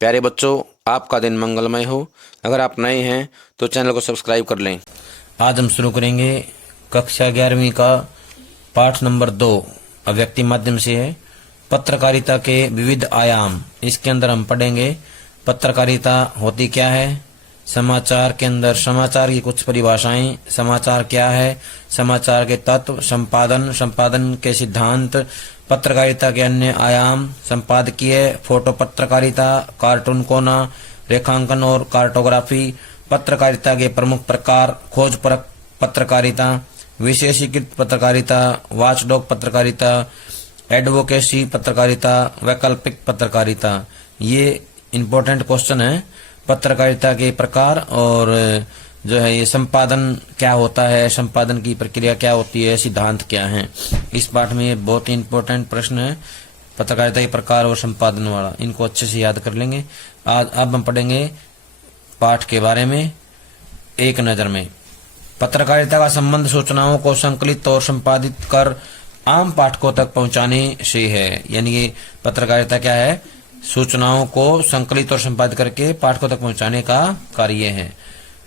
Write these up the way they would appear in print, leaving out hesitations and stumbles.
प्यारे बच्चों, आपका दिन मंगलमय हो। अगर आप नए हैं तो चैनल को सब्सक्राइब कर लें। आज हम शुरू करेंगे कक्षा 11वीं का पाठ नंबर 2 अव्यक्ति माध्यम से है पत्रकारिता के विविध आयाम। इसके अंदर हम पढ़ेंगे पत्रकारिता होती क्या है, समाचार के अंदर समाचार की कुछ परिभाषाएं, समाचार क्या है, समाचार के तत्व, संपादन के सिद्धांत, पत्रकारिता के अन्य आयाम, संपादकीय, फोटो पत्रकारिता, कार्टून कोना, रेखांकन और कार्टोग्राफी, पत्रकारिता के प्रमुख प्रकार, खोजपरक पत्रकारिता, विशेषीकृत पत्रकारिता, वॉचडॉग पत्रकारिता, एडवोकेसी पत्रकारिता, वैकल्पिक पत्रकारिता। ये इम्पोर्टेंट क्वेश्चन है। पत्रकारिता के प्रकार और जो है ये संपादन क्या होता है, संपादन की प्रक्रिया क्या होती है, सिद्धांत क्या है। इस पाठ में ये बहुत ही इम्पोर्टेंट प्रश्न है, पत्रकारिता के प्रकार और संपादन वाला। इनको अच्छे से याद कर लेंगे। आज अब हम पढ़ेंगे पाठ के बारे में एक नजर में। पत्रकारिता का संबंध सूचनाओं को संकलित और संपादित कर आम पाठकों तक पहुंचाने से है। यानी कि पत्रकारिता क्या है, सूचनाओं को संकलित और संपादित करके पाठकों तक पहुंचाने का कार्य है।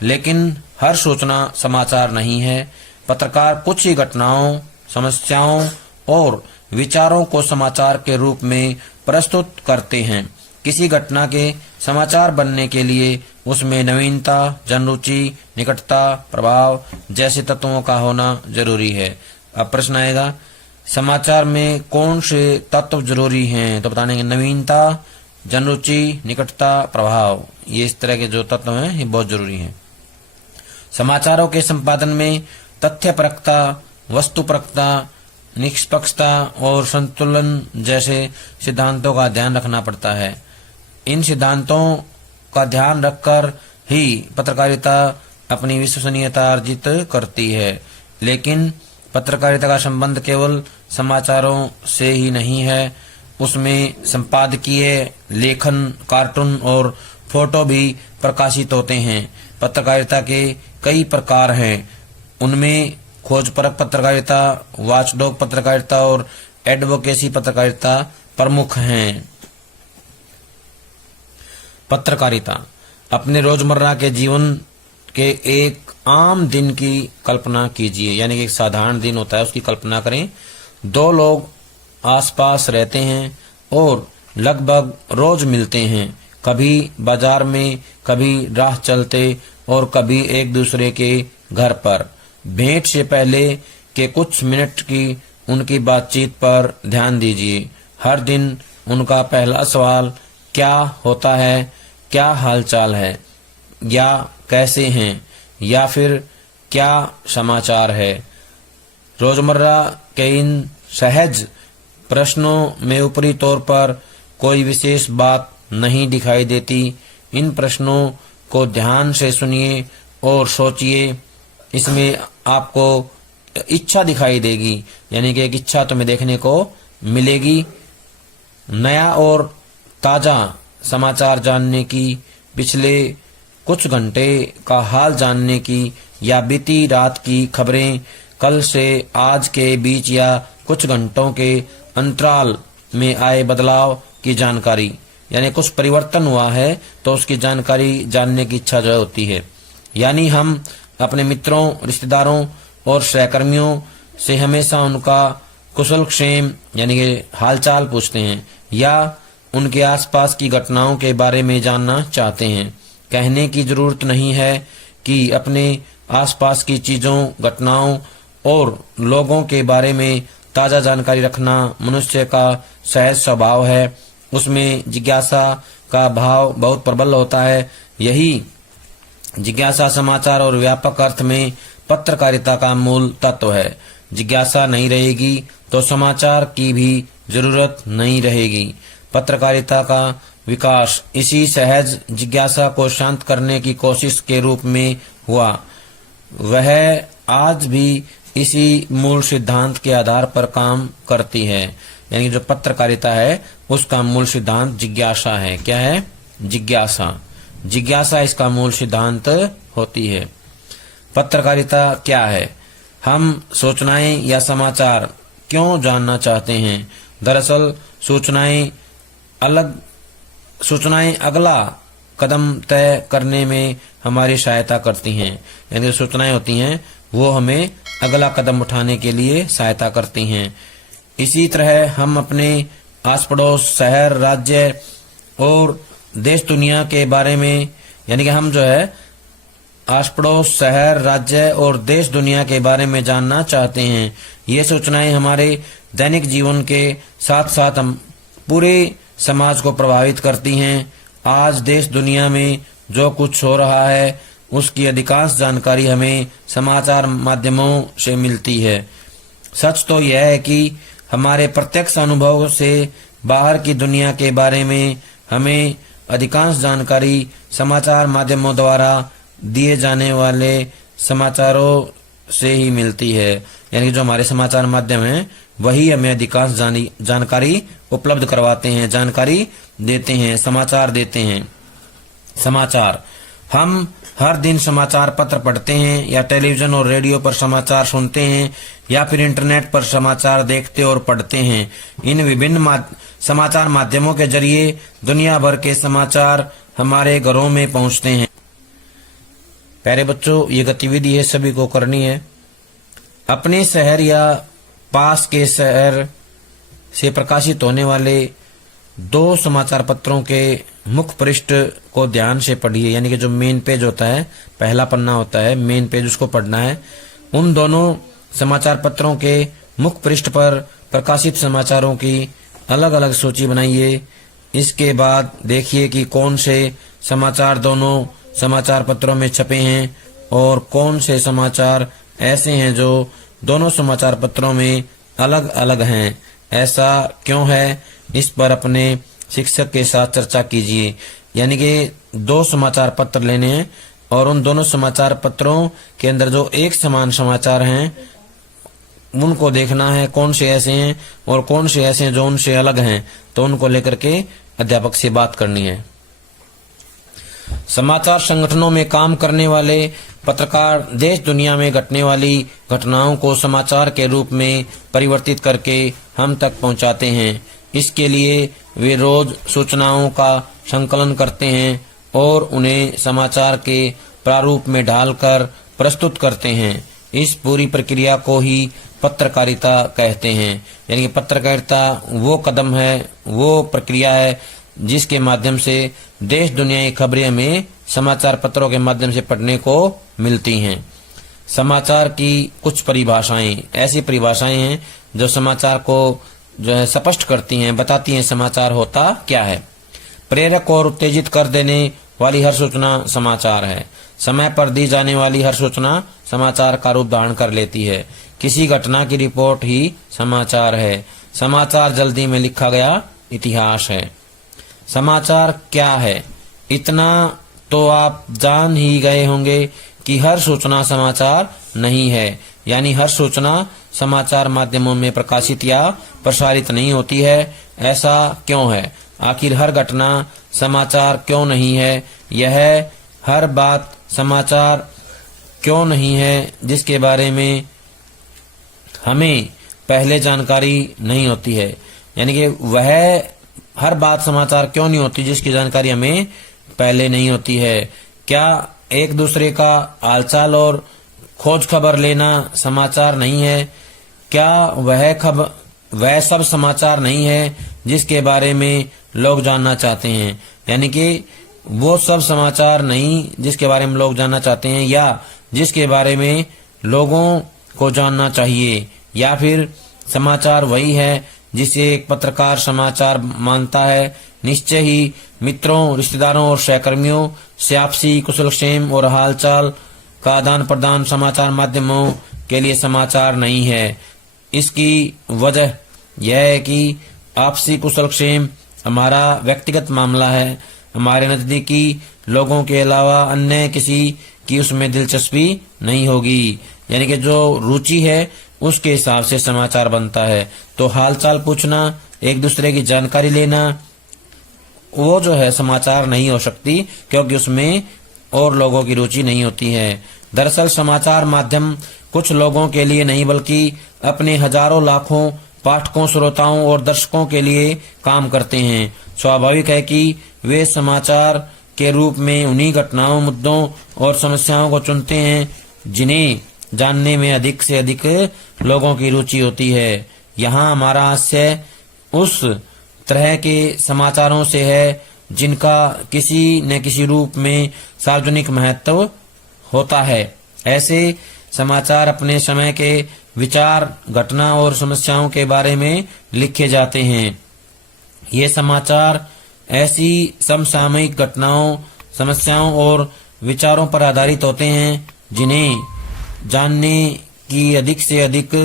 लेकिन हर सूचना समाचार नहीं है। पत्रकार कुछ ही घटनाओं, समस्याओं और विचारों को समाचार के रूप में प्रस्तुत करते हैं। किसी घटना के समाचार बनने के लिए उसमें नवीनता, जनरुचि, निकटता, प्रभाव जैसे तत्वों का होना जरूरी है। अब प्रश्न आएगा, समाचार में कौन से तत्व जरूरी हैं? तो बताएंगे नवीनता, जनरुचि, निकटता, प्रभाव। ये इस तरह के जो तत्व हैं ये बहुत जरूरी हैं। समाचारों के संपादन में तथ्यपरकता, वस्तुपरकता, निष्पक्षता और संतुलन जैसे सिद्धांतों का ध्यान रखना पड़ता है। इन सिद्धांतों का ध्यान रखकर ही पत्रकारिता अपनी विश्वसनीयता अर्जित करती है। लेकिन पत्रकारिता का संबंध केवल समाचारों से ही नहीं है, उसमें संपादकीय, लेखन, कार्टून और फोटो भी प्रकाशित होते हैं। पत्रकारिता के कई प्रकार हैं। उनमें खोजपरक पत्रकारिता, वॉचडॉग पत्रकारिता और एडवोकेसी पत्रकारिता प्रमुख हैं। पत्रकारिता अपने रोजमर्रा के जीवन के एक आम दिन की कल्पना कीजिए। यानी कि एक साधारण दिन होता है, उसकी कल्पना करें। दो लोग आसपास रहते हैं और लगभग रोज मिलते हैं, कभी बाजार में, कभी राह चलते और कभी एक दूसरे के घर पर। भेंट से पहले के कुछ मिनट की उनकी बातचीत पर ध्यान दीजिए। हर दिन उनका पहला सवाल क्या होता है, क्या हालचाल है, या कैसे हैं, या फिर क्या समाचार है। रोजमर्रा के इन सहज प्रश्नों में ऊपरी तौर पर कोई विशेष बात नहीं दिखाई देती। इन प्रश्नों को ध्यान से सुनिए और सोचिए। इसमें आपको इच्छा दिखाई देगी, यानी कि एक इच्छा तुम्हें देखने को मिलेगी। नया और ताजा समाचार जानने की, पिछले कुछ घंटे का हाल जानने की, या बीती रात की खबरें, कल से आज के बीच या कुछ घंटों के अंतराल में आए बदलाव की जानकारी। यानी कुछ परिवर्तन हुआ है तो उसकी जानकारी जानने की इच्छा जो होती है। यानी हम अपने मित्रों, रिश्तेदारों और सहकर्मियों से हमेशा उनका कुशल क्षेम यानी कि हालचाल पूछते हैं, या उनके आसपास की घटनाओं के बारे में जानना चाहते हैं। कहने की जरूरत नहीं है कि अपने आसपास की चीजों, घटनाओं और लोगों के बारे में ताजा जानकारी रखना मनुष्य का सहज स्वभाव है। उसमें जिज्ञासा का भाव बहुत प्रबल होता है। यही जिज्ञासा समाचार और व्यापक अर्थ में पत्रकारिता का मूल तत्व है। जिज्ञासा नहीं रहेगी तो समाचार की भी जरूरत नहीं रहेगी। पत्रकारिता का विकास इसी सहज जिज्ञासा को शांत करने की कोशिश के रूप में हुआ। वह आज भी इसी मूल सिद्धांत के आधार पर काम करती है। यानी जो पत्रकारिता है उसका मूल सिद्धांत जिज्ञासा है। क्या है? जिज्ञासा। जिज्ञासा इसका मूल सिद्धांत होती है। पत्रकारिता क्या है? हम सूचनाएं या समाचार क्यों जानना चाहते हैं? दरअसल सूचनाएं अलग सूचनाएं अगला कदम तय करने में हमारी सहायता करती हैं। यानी जो सूचनाएं होती हैं वो हमें अगला कदम उठाने के लिए सहायता करती हैं। इसी तरह हम अपने आस पड़ोस, शहर, राज्य और देश दुनिया के बारे में, यानी कि हम जो है आस पड़ोस, शहर, राज्य और देश दुनिया के बारे में जानना चाहते हैं। ये सूचनाएं हमारे दैनिक जीवन के साथ साथ हम पूरे समाज को प्रभावित करती हैं। आज देश दुनिया में जो कुछ हो रहा है उसकी अधिकांश जानकारी हमें समाचार माध्यमों से मिलती है। सच तो यह है कि हमारे प्रत्यक्ष अनुभव से बाहर की दुनिया के बारे में हमें अधिकांश जानकारी समाचार माध्यमों द्वारा दिए जाने वाले समाचारों से ही मिलती है। यानी कि जो हमारे समाचार माध्यम हैं वही हमें अधिकांश जानकारी उपलब्ध करवाते हैं, जानकारी देते हैं, समाचार देते हैं। समाचार, हम हर दिन समाचार पत्र पढ़ते हैं या टेलीविजन और रेडियो पर समाचार सुनते हैं या फिर इंटरनेट पर समाचार देखते और पढ़ते हैं। इन विभिन्न समाचार माध्यमों के जरिए दुनिया भर के समाचार हमारे घरों में पहुंचते हैं। प्यारे बच्चों, ये गतिविधि है सभी को करनी है। अपने शहर या पास के शहर से प्रकाशित होने वाले 2 समाचार पत्रों के मुख्य पृष्ठ को ध्यान से पढ़िए। यानी कि जो मेन पेज होता है, पहला पन्ना होता है, मेन पेज उसको पढ़ना है। उन दोनों समाचार पत्रों के मुख्य पृष्ठ पर प्रकाशित समाचारों की अलग अलग सूची बनाइए। इसके बाद देखिए कि कौन से समाचार दोनों समाचार पत्रों में छपे हैं और कौन से समाचार ऐसे हैं जो दोनों समाचार पत्रों में अलग अलग हैं। ऐसा क्यों है, इस पर अपने शिक्षक के साथ चर्चा कीजिए। यानी कि 2 समाचार पत्र लेने हैं और उन दोनों समाचार पत्रों के अंदर जो एक समान समाचार हैं उनको देखना है कौन से ऐसे हैं और कौन से ऐसे हैं जो उनसे अलग हैं, तो उनको लेकर के अध्यापक से बात करनी है। समाचार संगठनों में काम करने वाले पत्रकार देश दुनिया में घटने वाली घटनाओं को समाचार के रूप में परिवर्तित करके हम तक पहुंचाते हैं। इसके लिए वे रोज सूचनाओं का संकलन करते हैं और उन्हें समाचार के प्रारूप में ढालकर प्रस्तुत करते हैं। इस पूरी प्रक्रिया को ही पत्रकारिता कहते हैं। यानी कि पत्रकारिता वो कदम है, वो प्रक्रिया है जिसके माध्यम से देश दुनिया की खबरें हमें समाचार पत्रों के माध्यम से पढ़ने को मिलती हैं। समाचार की कुछ परिभाषाएं, ऐसी परिभाषाएं हैं जो समाचार को जो है स्पष्ट करती हैं, बताती हैं समाचार होता क्या है। प्रेरक और उत्तेजित कर देने वाली हर सूचना समाचार है। समय पर दी जाने वाली हर सूचना समाचार का रूप धारण कर लेती है। किसी घटना की रिपोर्ट ही समाचार है। समाचार जल्दी में लिखा गया इतिहास है। समाचार क्या है, इतना तो आप जान ही गए होंगे कि हर सूचना समाचार नहीं है। यानी हर सूचना समाचार माध्यमों में प्रकाशित या प्रसारित नहीं होती है। ऐसा क्यों है? आखिर हर घटना समाचार क्यों नहीं है? यह हर बात समाचार क्यों नहीं है जिसके बारे में हमें पहले जानकारी नहीं होती है। यानी कि वह हर बात समाचार क्यों नहीं होती जिसकी जानकारी हमें पहले नहीं होती है। क्या एक दूसरे का हालचाल और खोज खबर लेना समाचार नहीं है? क्या वह सब समाचार नहीं है जिसके बारे में लोग जानना चाहते हैं? यानी कि वो सब समाचार नहीं जिसके बारे में लोग जानना चाहते हैं या जिसके बारे में लोगों को जानना चाहिए, या फिर समाचार वही है जिसे एक पत्रकार समाचार मानता है। निश्चय ही मित्रों, रिश्तेदारों और सहकर्मियों से आपसी कुशलक्षेम और हालचाल का आदान प्रदान समाचार माध्यमों के लिए समाचार नहीं है। इसकी वजह यह है कि आपसी कुशलक्षेम हमारा व्यक्तिगत मामला है। हमारे नजदीकी लोगों के अलावा अन्य किसी की उसमें दिलचस्पी नहीं होगी। यानी कि जो रुचि है उसके हिसाब से समाचार बनता है। तो हालचाल पूछना, एक दूसरे की जानकारी लेना, वो जो है समाचार नहीं हो सकती क्योंकि उसमें और लोगों की रुचि नहीं होती है। दरअसल समाचार माध्यम कुछ लोगों के लिए नहीं बल्कि अपने हजारों लाखों पाठकों, श्रोताओं और दर्शकों के लिए काम करते हैं। स्वाभाविक है कि वे समाचार के रूप में उन्हीं घटनाओं, मुद्दों और समस्याओं को चुनते हैं जिन्हें जानने में अधिक से अधिक लोगों की रुचि होती है। यहाँ हमारा आशय उस तरह के समाचारों से है जिनका किसी न किसी रूप में सार्वजनिक महत्व होता है। ऐसे समाचार अपने समय के विचार, घटना और समस्याओं के बारे में लिखे जाते हैं। ये समाचार ऐसी समसामयिक घटनाओं, समस्याओं और विचारों पर आधारित होते हैं जिन्हें जानने की अधिक से अधिक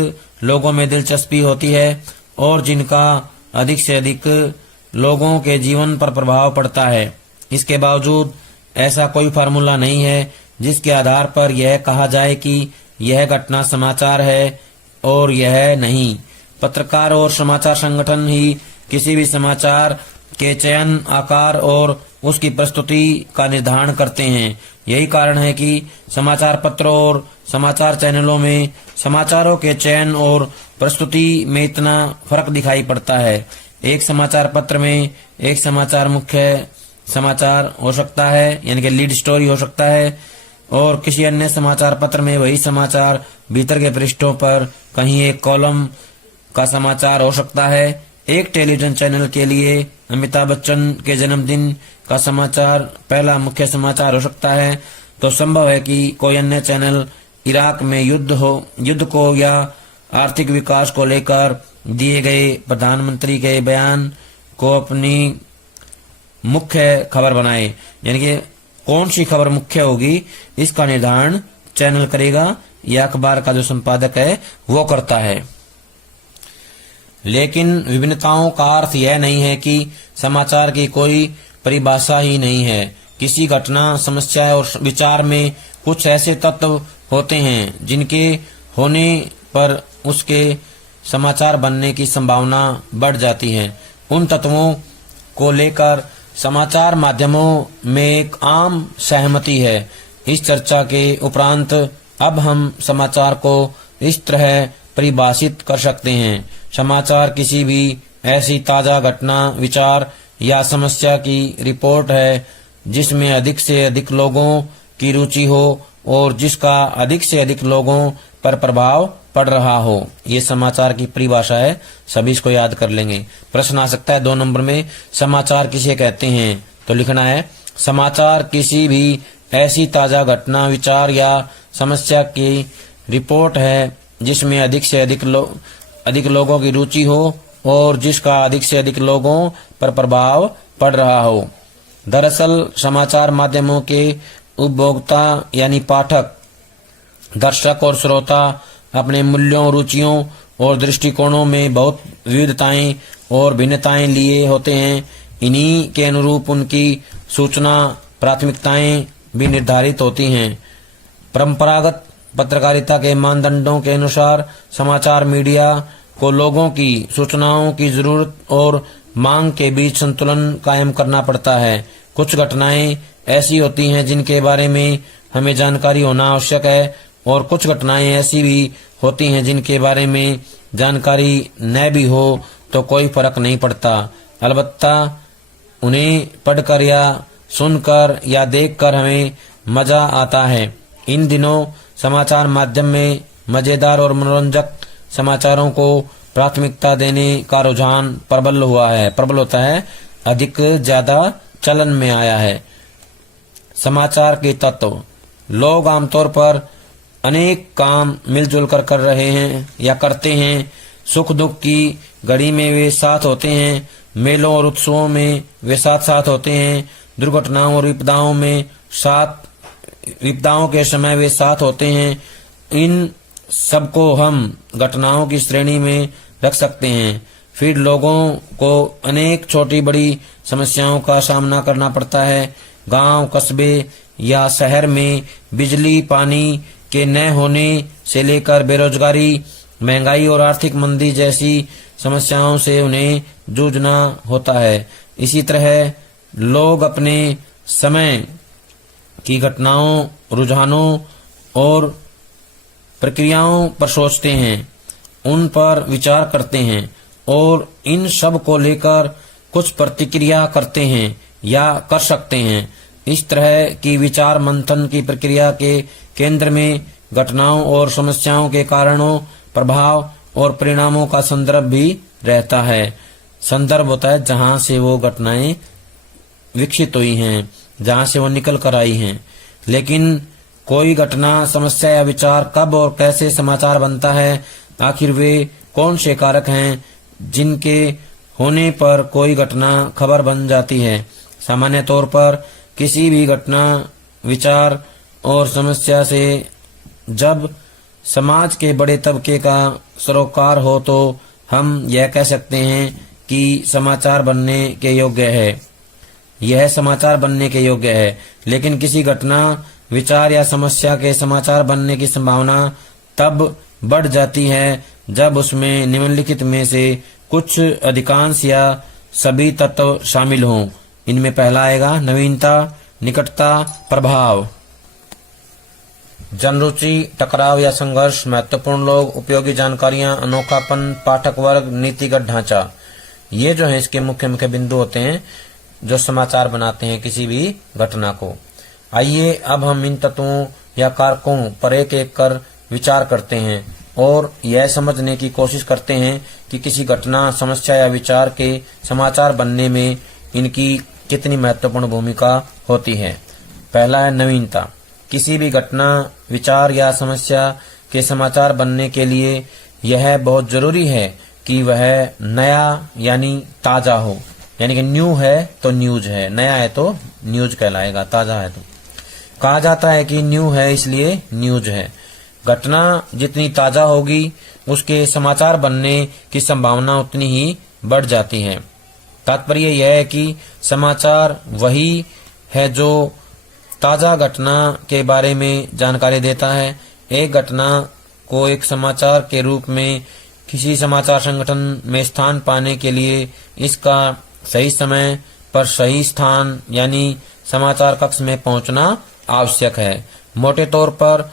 लोगों में दिलचस्पी होती है और जिनका अधिक से अधिक लोगों के जीवन पर प्रभाव पड़ता है। इसके बावजूद ऐसा कोई फार्मूला नहीं है जिसके आधार पर यह कहा जाए कि यह घटना समाचार है और यह नहीं। पत्रकार और समाचार संगठन ही किसी भी समाचार के चयन, आकार और उसकी प्रस्तुति का निर्धारण करते हैं। यही कारण है कि समाचार पत्रों और समाचार चैनलों में समाचारों के चयन और प्रस्तुति में इतना फर्क दिखाई पड़ता है। एक समाचार पत्र में एक समाचार मुख्य समाचार हो सकता है, यानी कि लीड स्टोरी हो सकता है, और किसी अन्य समाचार पत्र में वही समाचार भीतर के पृष्ठों पर कहीं एक कॉलम का समाचार हो सकता है। एक टेलीविजन चैनल के लिए अमिताभ बच्चन के जन्मदिन का समाचार पहला मुख्य समाचार हो सकता है, तो संभव है कि कोई अन्य चैनल इराक में युद्ध को या आर्थिक विकास को लेकर दिए गए प्रधानमंत्री के बयान को अपनी मुख्य खबर बनाए। यानी कि कौन सी खबर मुख्य होगी इसका निर्धारण चैनल करेगा या अखबार का जो संपादक है वो करता है। लेकिन विभिन्नताओं का अर्थ यह नहीं है कि समाचार की कोई परिभाषा ही नहीं है। किसी घटना, समस्या और विचार में कुछ ऐसे तत्व होते हैं जिनके होने पर उसके समाचार बनने की संभावना बढ़ जाती है। उन तत्वों को लेकर समाचार माध्यमों में एक आम सहमति है। इस चर्चा के उपरांत अब हम समाचार को इस तरह परिभाषित कर सकते हैं। समाचार किसी भी ऐसी ताजा घटना, विचार या समस्या की रिपोर्ट है जिसमें अधिक से अधिक लोगों की रुचि हो और जिसका अधिक से अधिक लोगों पर प्रभाव पड़ रहा हो। ये समाचार की परिभाषा है, सभी इसको याद कर लेंगे। प्रश्न आ सकता है 2 नंबर में, समाचार किसे कहते हैं? तो लिखना है समाचार किसी भी ऐसी ताजा घटना, विचार या समस्या की रिपोर्ट है जिसमें अधिक से अधिक लोगों की रुचि हो और जिसका अधिक से अधिक लोगों पर प्रभाव पड़ रहा हो। दरअसल समाचार माध्यमों के उपभोक्ता यानी पाठक, दर्शक और श्रोता अपने मूल्यों, रुचियों और दृष्टिकोणों में बहुत विविधताएं और भिन्नताएं लिए होते हैं। इन्हीं के अनुरूप उनकी सूचना प्राथमिकताएं भी निर्धारित होती हैं। परंपरागत पत्रकारिता के मानदंडों के अनुसार समाचार मीडिया को लोगों की सूचनाओं की जरूरत और मांग के बीच संतुलन कायम करना पड़ता है। कुछ घटनाएं ऐसी होती हैं जिनके बारे में हमें जानकारी होना आवश्यक है और कुछ घटनाएं ऐसी भी होती हैं जिनके बारे में जानकारी न भी हो तो कोई फर्क नहीं पड़ता। अलबत्ता उन्हें पढ़कर या सुनकर या देखकर हमें मजा आता है। इन दिनों समाचार माध्यम में मजेदार और मनोरंजक समाचारों को प्राथमिकता देने का रुझान प्रबल होता है, अधिक ज्यादा चलन में आया है। समाचार के तत्व, लोग आमतौर पर अनेक काम मिलजुल कर रहे हैं या करते हैं। सुख दुख की घड़ी में वे साथ होते हैं, मेलों और उत्सवों में वे साथ साथ होते हैं, दुर्घटनाओं और विपदाओं के समय वे साथ होते हैं। इन सबको हम घटनाओं की श्रेणी में रख सकते हैं। फिर लोगों को अनेक छोटी बड़ी समस्याओं का सामना करना पड़ता है। गांव, कस्बे या शहर में बिजली, पानी के न होने से लेकर बेरोजगारी, महंगाई और आर्थिक मंदी जैसी समस्याओं से उन्हें जूझना होता है। इसी तरह लोग अपने समय की घटनाओं, रुझानों और प्रक्रियाओं पर सोचते हैं, उन पर विचार करते हैं और इन सब को लेकर कुछ प्रतिक्रिया करते हैं या कर सकते हैं। इस तरह की विचार मंथन की प्रक्रिया के केंद्र में घटनाओं और समस्याओं के कारणों, प्रभाव और परिणामों का संदर्भ भी रहता है। संदर्भ होता है जहां से वो घटनाएं विकसित हुई हैं, जहां से वो निकल कर आई हैं। लेकिन कोई घटना, समस्या या विचार कब और कैसे समाचार बनता है, आखिर वे कौन से कारक हैं जिनके होने पर कोई घटना खबर बन जाती है। सामान्य तौर पर किसी भी घटना, विचार और समस्या से जब समाज के बड़े तबके का सरोकार हो तो हम यह कह सकते हैं कि समाचार बनने के योग्य है, यह समाचार बनने के योग्य है। लेकिन किसी घटना, विचार या समस्या के समाचार बनने की संभावना तब बढ़ जाती है जब उसमें निम्नलिखित में से कुछ, अधिकांश या सभी तत्व शामिल हों। इनमें पहला आएगा नवीनता, निकटता, प्रभाव। जनरुचि, टकराव या संघर्ष, महत्वपूर्ण लोग, उपयोगी जानकारियां, अनोखापन, पाठक वर्ग, नीतिगत ढांचा। ये जो है इसके मुख्य मुख्य बिंदु होते हैं जो समाचार बनाते हैं किसी भी घटना को। आइए अब हम इन तत्वों या कारकों पर एक एक कर विचार करते हैं और यह समझने की कोशिश करते हैं कि किसी घटना, समस्या या विचार के समाचार बनने में इनकी कितनी महत्वपूर्ण भूमिका होती है। पहला है नवीनता। किसी भी घटना, विचार या समस्या के समाचार बनने के लिए यह बहुत जरूरी है कि वह नया यानी ताजा हो। यानी कि न्यू है तो न्यूज है, नया है तो न्यूज कहलाएगा, ताजा है तो। कहा जाता है कि न्यू है इसलिए न्यूज है। घटना जितनी ताजा होगी उसके समाचार बनने की संभावना उतनी ही बढ़ जाती है। तात्पर्य यह है कि समाचार वही है जो ताजा घटना के बारे में जानकारी देता है। एक घटना को एक समाचार के रूप में किसी समाचार संगठन में स्थान पाने के लिए इसका सही समय पर सही स्थान यानी समाचार कक्ष में पहुंचना आवश्यक है। मोटे तौर पर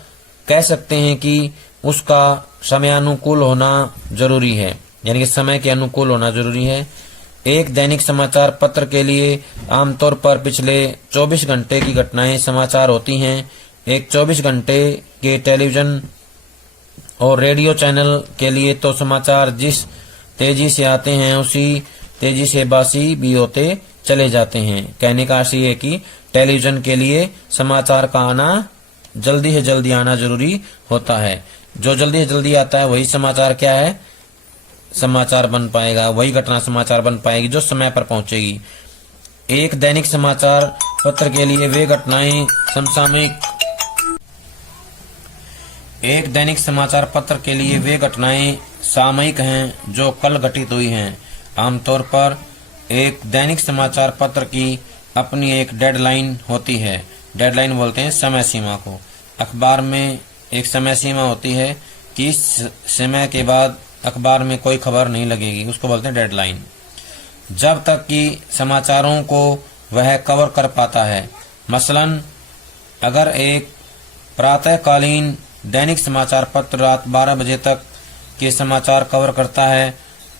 कह सकते हैं कि उसका समयानुकूल होना जरूरी है, यानी कि समय के अनुकूल होना जरूरी है। एक दैनिक समाचार पत्र के लिए आमतौर पर पिछले 24 घंटे की घटनाएं समाचार होती हैं। एक 24 घंटे के टेलीविजन और रेडियो चैनल के लिए तो समाचार जिस तेजी से आते हैं उसी तेजी से बासी भी होते चले जाते हैं। कहने का आशय है कि टेलीविजन के लिए समाचार का आना जल्दी से जल्दी आना जरूरी होता है। जो जल्दी से जल्दी आता है वही समाचार क्या है, समाचार बन पाएगा, वही घटना समाचार बन पाएगी जो समय पर पहुंचेगी। एक दैनिक समाचार पत्र के लिए वे घटनाएं समसामयिक एक दैनिक समाचार पत्र के लिए वे घटनाएं सामयिक हैं जो कल घटित हुई हैं। आमतौर पर एक दैनिक समाचार पत्र की अपनी एक डेडलाइन होती है। डेडलाइन बोलते हैं समय सीमा को। अखबार में एक समय सीमा होती है कि इस समय के बाद अखबार में कोई खबर नहीं लगेगी, उसको बोलते हैं डेडलाइन। जब तक कि समाचारों को वह कवर कर पाता है। मसलन अगर एक प्रातःकालीन दैनिक समाचार पत्र रात 12 बजे तक के समाचार कवर करता है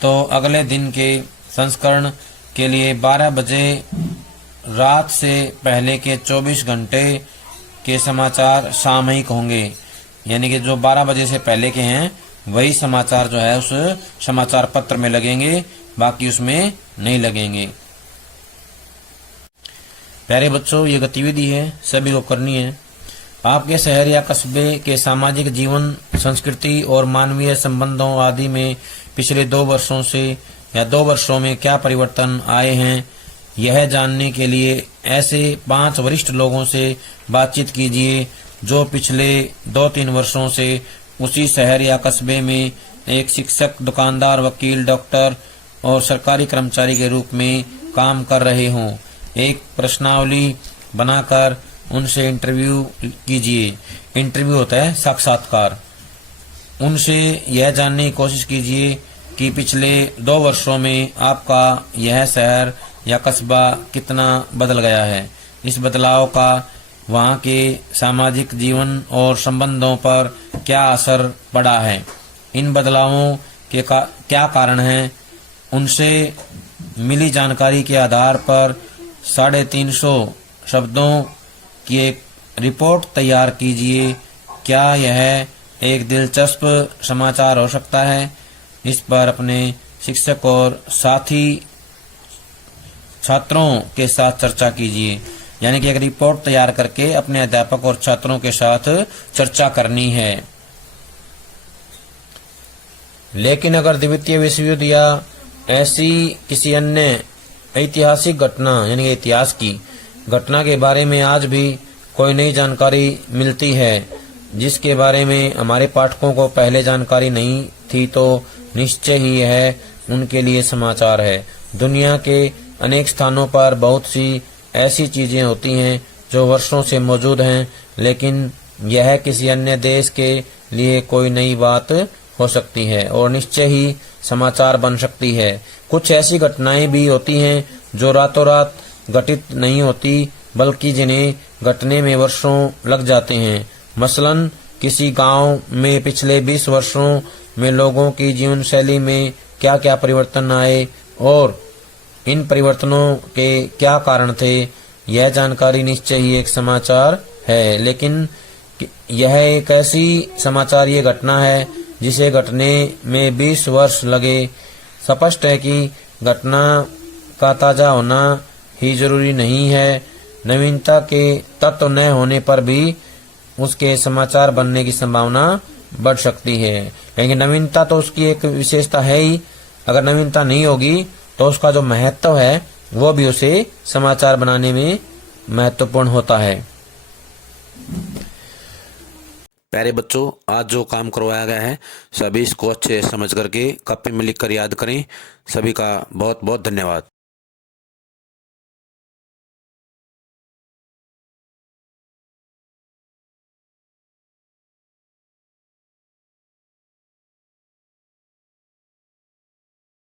तो अगले दिन के संस्करण के लिए 12 बजे रात से पहले के 24 घंटे के समाचार सामयिक होंगे। यानी कि जो 12 बजे से पहले के हैं वही समाचार जो है उस समाचार पत्र में लगेंगे, बाकी उसमें नहीं लगेंगे। प्यारे बच्चों, ये गतिविधि है सभी को करनी है। आपके शहर या कस्बे के सामाजिक जीवन, संस्कृति और मानवीय संबंधों आदि में पिछले 2 वर्षों से या 2 वर्षों में क्या परिवर्तन आए हैं, यह जानने के लिए ऐसे 5 वरिष्ठ लोगों से बातचीत कीजिए जो पिछले 2-3 वर्षों से उसी शहर या कस्बे में एक शिक्षक, दुकानदार, वकील, डॉक्टर और सरकारी कर्मचारी के रूप में काम कर रहे हों। एक प्रश्नावली बनाकर उनसे इंटरव्यू कीजिए। इंटरव्यू होता है साक्षात्कार। उनसे यह जानने की कोशिश कीजिए कि पिछले 2 वर्षों में आपका यह शहर या कस्बा कितना बदल गया है। इस बदलाव का वहाँ के सामाजिक जीवन और संबंधों पर क्या असर पड़ा है, इन बदलावों के क्या कारण हैं, उनसे मिली जानकारी के आधार पर 350 शब्दों की एक रिपोर्ट तैयार कीजिए। क्या यह एक दिलचस्प समाचार हो सकता है? इस पर अपने शिक्षक और साथी छात्रों के साथ चर्चा कीजिए। यानी कि एक रिपोर्ट तैयार करके अपने अध्यापक और छात्रों के साथ चर्चा करनी है। लेकिन अगर द्वितीय विश्व युद्ध या ऐसी किसी अन्य ऐतिहासिक घटना यानी इतिहास की घटना के बारे में आज भी कोई नई जानकारी मिलती है जिसके बारे में हमारे पाठकों को पहले जानकारी नहीं थी, तो निश्चय ही यह उनके लिए समाचार है। दुनिया के अनेक स्थानों पर बहुत सी ऐसी चीजें होती हैं जो वर्षों से मौजूद हैं, लेकिन यह किसी अन्य देश के लिए कोई नई बात हो सकती है और निश्चय ही समाचार बन सकती है। कुछ ऐसी घटनाएं भी होती हैं जो रातों रात घटित नहीं होती, बल्कि जिन्हें घटने में वर्षों लग जाते हैं। मसलन किसी गांव में पिछले 20 वर्षों में लोगों की जीवन शैली में क्या क्या परिवर्तन आए और इन परिवर्तनों के क्या कारण थे, यह जानकारी निश्चय ही एक समाचार है। लेकिन यह एक ऐसी समाचार ये घटना है जिसे घटने में 20 वर्ष लगे। स्पष्ट है कि घटना का ताजा होना ही जरूरी नहीं है। नवीनता के तत्व न होने पर भी उसके समाचार बनने की संभावना बढ़ सकती है। लेकिन नवीनता तो उसकी एक विशेषता है ही। अगर नवीनता नहीं होगी तो उसका जो महत्व है वो भी उसे समाचार बनाने में महत्वपूर्ण होता है। प्यारे बच्चों, आज जो काम करवाया गया है सभी इसको अच्छे समझ करके कॉपी में लिख कर याद करें। सभी का बहुत बहुत धन्यवाद।